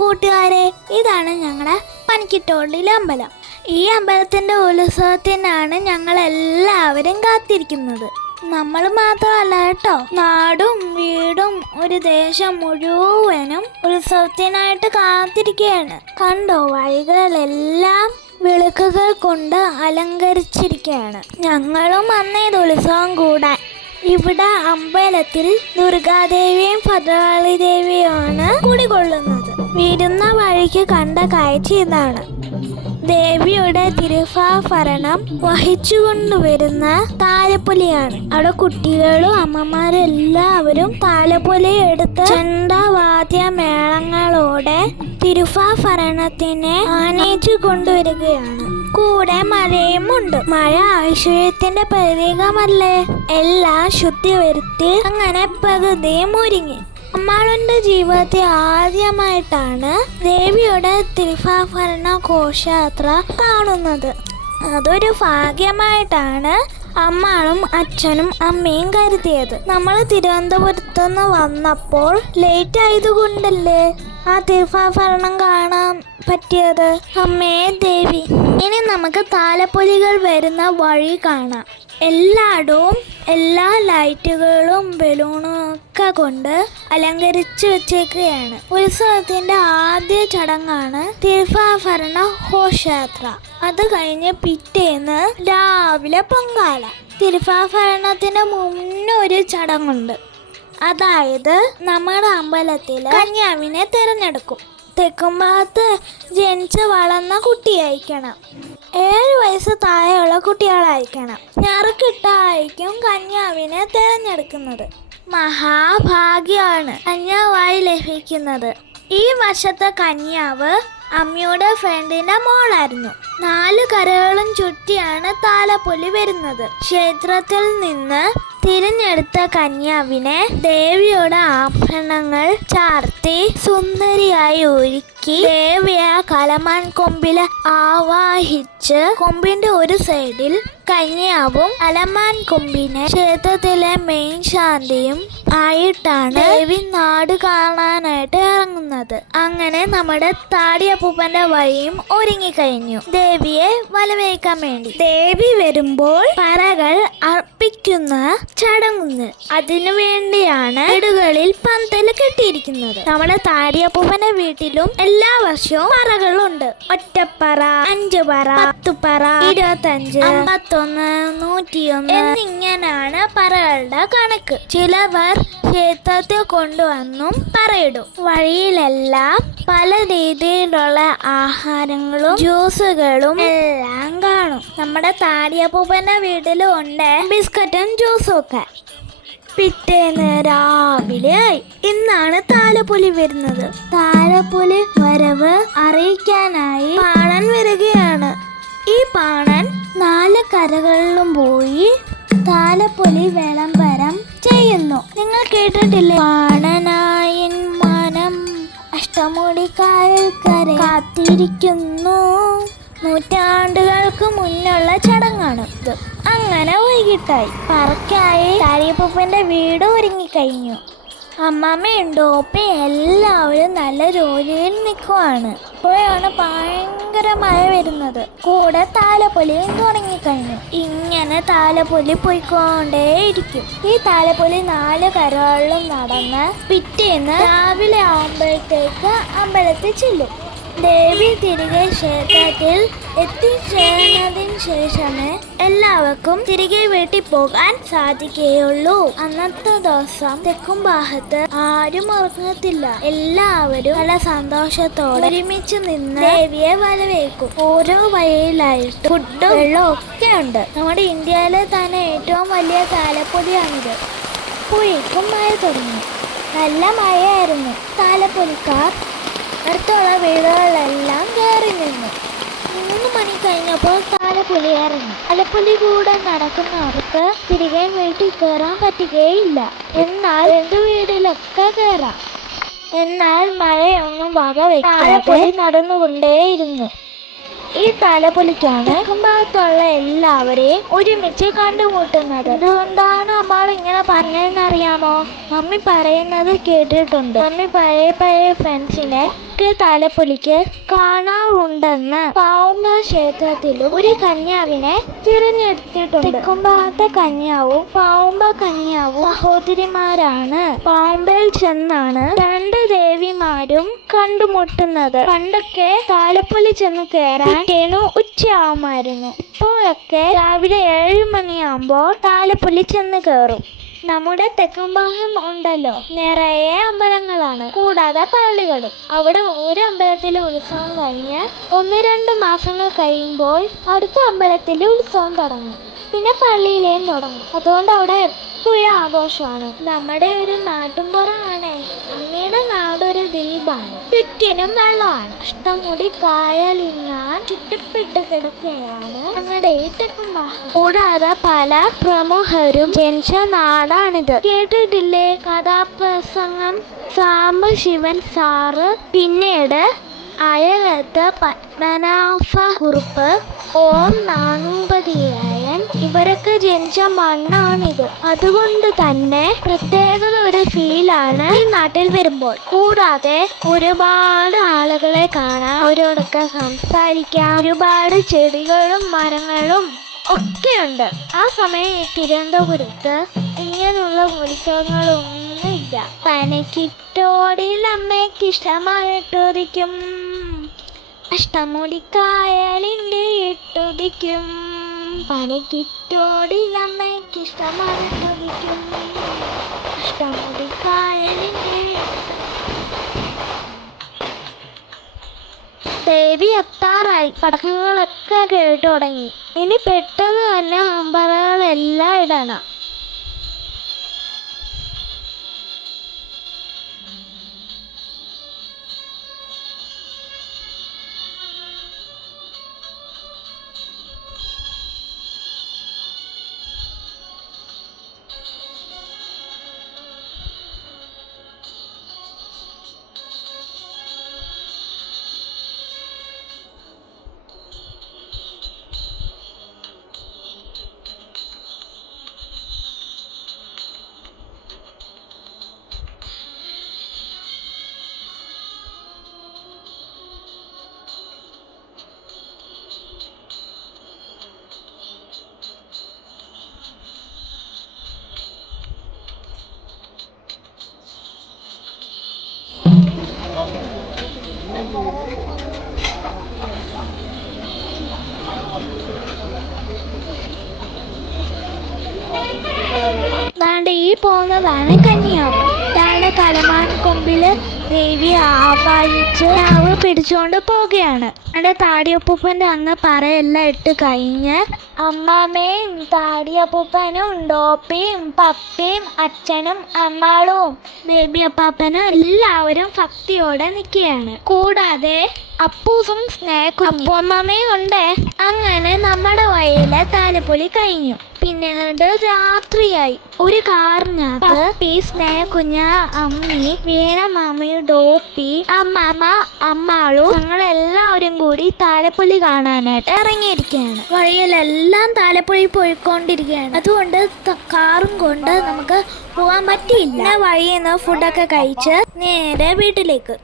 കൂട്ടുകാരെ, ഇതാണ് ഞങ്ങളുടെ പനിക്കത്തോടിലെ അമ്പലം. ഈ അമ്പലത്തിന്റെ ഉത്സവത്തിനാണ് ഞങ്ങൾ എല്ലാവരും കാത്തിരിക്കുന്നത്. നമ്മൾ മാത്രമല്ല കേട്ടോ, നാടും വീടും ഒരു ദേശം മുഴുവനും ഉത്സവത്തിനായിട്ട് കാത്തിരിക്കുകയാണ്. കണ്ടോ, വഴികളെല്ലാം വിളക്കുകൾ കൊണ്ട് അലങ്കരിച്ചിരിക്കുകയാണ്. ഞങ്ങളും അന്നേത് ഉത്സവം കൂടാൻ ഇവിടെ അമ്പലത്തിൽ ദുർഗാദേവിയും ഭദ്രകാളി ദേവിയുമാണ് കുടികൊള്ളുന്നത്. വരുന്ന വഴിക്ക് കണ്ട കാഴ്ച ഇതാണ്. ദേവിയുടെ തിരുവാഭരണം വഹിച്ചുകൊണ്ടുവരുന്ന താലപ്പൊലിയാണ്. അവിടെ കുട്ടികളും അമ്മമാരും എല്ലാവരും താലപ്പൊലി എടുത്ത് ചെണ്ടവാദ്യ മേളങ്ങളോടെ തിരുവാഭരണത്തിനെ ആനയിച്ചു കൊണ്ടുവരികയാണ്. കൂടെ മഴയും ഉണ്ട്. മഴ ഐശ്വര്യത്തിന്റെ പ്രതീകമല്ലേ. എല്ലാം ശുദ്ധി വരുത്തി അങ്ങനെ പ്രകൃതിയും ഒരുങ്ങി. അമ്മാളുടെ ജീവിതത്തിൽ ആദ്യമായിട്ടാണ് ദേവിയുടെ തിരുവാഭരണ ഘോഷയാത്ര കാണുന്നത്. അതൊരു ഭാഗ്യമായിട്ടാണ് അമ്മാളും അച്ഛനും അമ്മയും കരുതിയത്. നമ്മൾ തിരുവനന്തപുരത്തുനിന്ന് വന്നപ്പോൾ ലേറ്റ് ആയതുകൊണ്ടല്ലേ ആ തിരുവാഭരണം കാണാൻ പറ്റിയത്. അമ്മേ ദേവി. ഇനി നമുക്ക് താലപ്പൊലികൾ വരുന്ന വഴി കാണാം. എല്ലായിടവും എല്ലാ ലൈറ്റുകളും ബലൂണും ഒക്കെ കൊണ്ട് അലങ്കരിച്ചു വെച്ചേക്കുകയാണ്. ഉത്സവത്തിന്റെ ആദ്യ ചടങ്ങാണ് തിരുവാഭരണ ഘോഷയാത്ര. അത് കഴിഞ്ഞ് പിറ്റേന്ന് രാവിലെ പൊങ്കാല. തിരുവാഭരണത്തിന് മുന്നൊരു ചടങ്ങുണ്ട്. അതായത് നമ്മുടെ അമ്പലത്തിൽ കന്യാവിനെ തിരഞ്ഞെടുക്കും. തെക്കുംഭാഗത്ത് ജനിച്ച് വളർന്ന കുട്ടിയായിരിക്കണം. 7 വയസ്സ് താഴെയുള്ള കുട്ടികളായിരിക്കണം. ഞറുക്കിട്ടായിരിക്കും കന്യാവിനെ തിരഞ്ഞെടുക്കുന്നത്. മഹാഭാഗ്യമാണ് കന്യാവായി ലഭിക്കുന്നത്. ഈ വർഷത്തെ കന്യാവ് അമ്മയുടെ ഫ്രണ്ടിന്റെ മോളായിരുന്നു. 4 കരകളും ചുറ്റിയാണ് താലപ്പൊലി വരുന്നത്. ക്ഷേത്രത്തിൽ നിന്ന് തിരഞ്ഞെടുത്ത കന്യാവിനെ ദേവിയുടെ ആഭരണങ്ങൾ ചാർത്തി സുന്ദരിയായി ഒരുക്കി ദേവിയെ കലമാൻ കൊമ്പിൽ ആവാഹിച്ച് കൊമ്പിന്റെ ഒരു സൈഡിൽ കന്യാവും കലമാൻ കൊമ്പിനെ ക്ഷേത്രത്തിലെ മെയിൻ ശാന്തിയും ആയിട്ടാണ് ദേവി നാട് കാണാനായിട്ട് ഇറങ്ങുന്നത്. അങ്ങനെ നമ്മുടെ താടിയപ്പൂപ്പന്റെ വഴിയും ഒരുങ്ങിക്കഴിഞ്ഞു ദേവിയെ വലവേക്കാൻ വേണ്ടി. ദേവി വരുമ്പോൾ പറകൾ അർപ്പിക്കുന്ന ചടങ്ങുന്നു. അതിനു വേണ്ടിയാണ് വീടുകളിൽ പന്തല് കെട്ടിയിരിക്കുന്നത്. നമ്മുടെ താടിയപ്പൂപ്പന്റെ വീട്ടിലും എല്ലാ വർഷവും പറകളുണ്ട്. ഒറ്റപ്പറ, 5 പറ, 10 പറ, 25, 51, 101 എന്നിങ്ങനെയാണ് പറകളുടെ കണക്ക്. ചിലവർ ക്ഷേത്രത്തിൽ കൊണ്ടുവന്നും പറയിടും. വഴിയിലെല്ലാം പല രീതിയിലുള്ള ആഹാരങ്ങളും ജ്യൂസുകളും എല്ലാം കാണും. നമ്മുടെ താടിയപ്പൂപ്പന്റെ വീട്ടിലും ഉണ്ട് ബിസ്ക്കറ്റും ജ്യൂസും ഒക്കെ. പിറ്റേന്ന് രാവിലെ ഇന്നാണ് താലപ്പൊലി വരുന്നത്. താലപ്പൊലി വരവ് അറിയിക്കാനായി പാണൻ വരികയാണ്. ഈ പാണൻ 4 കരകളിലും പോയി താലപ്പൊലി വിളംബരം ചെയ്യുന്നു. നിങ്ങൾ കേട്ടിട്ടില്ലേ? പാണനായിൻ മനം അഷ്ടമുടിക്കായൽ കര കാത്തിരിക്കുന്നു. നൂറ്റാണ്ടുകൾക്ക് മുന്നുള്ള ചടങ്ങാണ് ഇത്. അങ്ങനെ വൈകിട്ടായി. പറക്കായി താടിയപ്പൂപ്പന്റെ വീട് ഒരുങ്ങിക്കഴിഞ്ഞു. അമ്മാമ്മയും ഡോപ്പയും എല്ലാവരും നല്ല ജോലിയിൽ നിൽക്കുവാണ്. ഇപ്പോഴാണ് ഭയങ്കര മഴ വരുന്നത്. കൂടെ താലപ്പൊലിയും തുടങ്ങിക്കഴിഞ്ഞു. ഇങ്ങനെ താലപ്പൊലി പോയിക്കൊണ്ടേയിരിക്കും. ഈ താലപ്പൊലി 4 കരകളിലും നടന്ന് പിറ്റേന്ന് രാവിലെ ആവുമ്പോഴത്തേക്ക് അമ്പലത്തിൽ ചെല്ലും. ദേവി തിരികെ ക്ഷേത്രത്തിൽ എത്തിച്ചേർന്നതിന് ശേഷമേ എല്ലാവർക്കും തിരികെ വീട്ടിൽ പോകാൻ സാധിക്കുകയുള്ളൂ. അന്നത്തെ ദിവസം തെക്കും ഭാഗത്ത് ആരും ഉറങ്ങത്തില്ല. എല്ലാവരും നല്ല സന്തോഷത്തോടെ ഒരുമിച്ച് നിന്ന് ദേവിയെ വരവേൽക്കും. ഓരോ വഴിയിലായിട്ട് ഫുഡും വെള്ളവും ഒക്കെ ഉണ്ട്. നമ്മുടെ ഇന്ത്യയിലെ തന്നെ ഏറ്റവും വലിയ താലപ്പൊലിയാണിത്. പുഴയ്ക്കും മഴ തുടങ്ങി. നല്ല മഴയായിരുന്നു. താലപ്പൊലിക്കാർ അടുത്തുള്ള വീടുകളിലെല്ലാം കയറി നിന്നു. 3 മണി കഴിഞ്ഞപ്പോൾ താലപ്പൊലി ഇറങ്ങി. താലപ്പൊലി കൂടെ നടക്കുന്നവർക്ക് തിരികെ വീട്ടിൽ കയറാൻ പറ്റുകയില്ല. എന്നാൽ എന്ത് വീട്ടിലൊക്കെ കയറാം. എന്നാൽ മഴയൊന്നും താലപ്പൊലി നടന്നുകൊണ്ടേയിരുന്നു. ഈ താലപ്പൊലിക്കാണ് ഭാഗത്തുള്ള എല്ലാവരെയും ഒരുമിച്ച് കണ്ടുമുട്ടുന്നത്. അതുകൊണ്ടാണ് അമ്മാൾ ഇങ്ങനെ പറഞ്ഞതെന്നറിയാമോ? മമ്മി പറയുന്നത് കേട്ടിട്ടുണ്ട്. മമ്മി പഴയ ഫ്രണ്ട്സിനെ ഇതൊക്കെ താലപ്പൊലിക്ക് കാണാറുണ്ടെന്ന് പാവുമ്പ ക്ഷേത്രത്തിലും ഒരു കന്യാവിനെ തിരഞ്ഞെടുത്തിട്ടുണ്ട്. തെക്കുംഭാഗത്തെ കന്യാവും പാവുമ്പ കന്യാവും സഹോദരിമാരാണ്. പാവുമ്പയിൽ ചെന്നാണ് രണ്ട് ദേവിമാരും കണ്ടുമുട്ടുന്നത്. പണ്ടൊക്കെ താലപ്പൊലി ചെന്ന് കയറാൻ ഉച്ചയാവുമായിരുന്നു. ഇപ്പോഴൊക്കെ രാവിലെ 7 മണിയാകുമ്പോൾ താലപ്പൊലി ചെന്ന് കയറും. നമ്മുടെ തെക്കുംഭാഗം ഉണ്ടല്ലോ, നിറയെ അമ്പലങ്ങളാണ്, കൂടാതെ പള്ളികളും. അവിടെ ഒരു അമ്പലത്തിലെ ഉത്സവം കഴിഞ്ഞ് 1-2 മാസങ്ങൾ കഴിയുമ്പോൾ അടുത്ത അമ്പലത്തിലെ ഉത്സവം തുടങ്ങും. പിന്നെ പള്ളിയിലേയും തുടങ്ങും. അതുകൊണ്ട് അവിടെ എപ്പോഴും ആഘോഷമാണ്. നമ്മുടെ ഒരു നാട്ടുംപുറമാണ്. അമ്മയുടെ നാടൊരു ദ്വീപാണ്. ചുറ്റിനും വെള്ളമാണ്. അഷ്ടമുടി കായലിനാൽ ചുറ്റപ്പെട്ട് കിടക്കുകയാണ് നമ്മുടെ ഈ തെക്കുംഭാഗം. കൂടാതെ പല പ്രമുഖരും ജനിച്ച നാടാണിത്. കേട്ടിട്ടില്ലേ കഥാപ്രസംഗം സാംബശിവൻ സാറ്, പിന്നീട് അയലത്ത് പത്മനാഭക്കുറുപ്പ്, ഓം നാണുപതിരായൻ, ഇവരൊക്കെ ജനിച്ച മണ്ണാണിത്. അതുകൊണ്ട് തന്നെ പ്രത്യേക ഒരു ഫീലാണ് ഈ നാട്ടിൽ വരുമ്പോൾ. കൂടാതെ ഒരുപാട് ആളുകളെ കാണാം, അവരോടൊക്കെ സംസാരിക്കാം. ഒരുപാട് ചെടികളും മരങ്ങളും ഒക്കെയുണ്ട്. ആ സമയം ഈ തിരുവനന്തപുരത്ത് ഇങ്ങനെയുള്ള ഉത്സവങ്ങളൊന്നുമില്ല. പനക്കിട്ടോടിൽ അമ്മയ്ക്കിഷ്ടമായിട്ടൊരിക്കും, അഷ്ടമുടിക്കായലിൻ്റെ ഇട്ടൊടിക്കും. പനക്കിട്ടോടിൽ അമ്മയ്ക്കിഷ്ടമായിട്ടൊരിക്കും, അഷ്ടമുടിക്കായലിൻ്റെ. ദേവി എത്താറായി. പടക്കങ്ങളൊക്കെ കേട്ടു തുടങ്ങി. ഇനി പെട്ടെന്ന് തന്നെ അമ്പലങ്ങളെല്ലാം ഇടണം. ഈ പോകുന്നതാണ് കന്യാവ്. ഇതാണ് കലമാൻകൊമ്പില് ദേവി ആവാഹിച്ച് നാവ് പിടിച്ചുകൊണ്ട് പോവുകയാണ്. എൻ്റെ താടിയപ്പൂപ്പൻ്റെ അന്ന് പറയെല്ലാം ഇട്ട് കഴിഞ്ഞ് അമ്മാമ്മയും താടിയപ്പൂപ്പനും ഡോപ്പിയും പപ്പയും അച്ഛനും അമ്മാളും ബേബി അപ്പാപ്പനും എല്ലാവരും ഭക്തിയോടെ നിൽക്കുകയാണ്. കൂടാതെ അപ്പൂസും സ്നേഹം അപ്പൂമ്മയും ഉണ്ട്. അങ്ങനെ നമ്മുടെ വഴിയിലെ താലപ്പൊലി കഴിഞ്ഞു. പിന്നീട് രാത്രിയായി. ഒരു കാറിനകത്ത് പപ്പി, സ്നേഹക്കുഞ്ഞ, അമ്മി, വീണമാമി, ഡോപ്പി, അമ്മാമ്മ, അമ്മാളും ഞങ്ങളെല്ലാവരും കൂടി താലപ്പൊലി കാണാനായിട്ട് ഇറങ്ങിയിരിക്കുകയാണ്. വഴിയിലെല്ലാം താലപ്പൊലി പോയിക്കൊണ്ടിരിക്കുകയാണ്. അതുകൊണ്ട് കാറും കൊണ്ട് നമുക്ക് പോകാൻ പറ്റിയില്ല. വഴിയിൽ നിന്ന് ഫുഡൊക്കെ കഴിച്ച് നേരെ വീട്ടിലേക്ക്.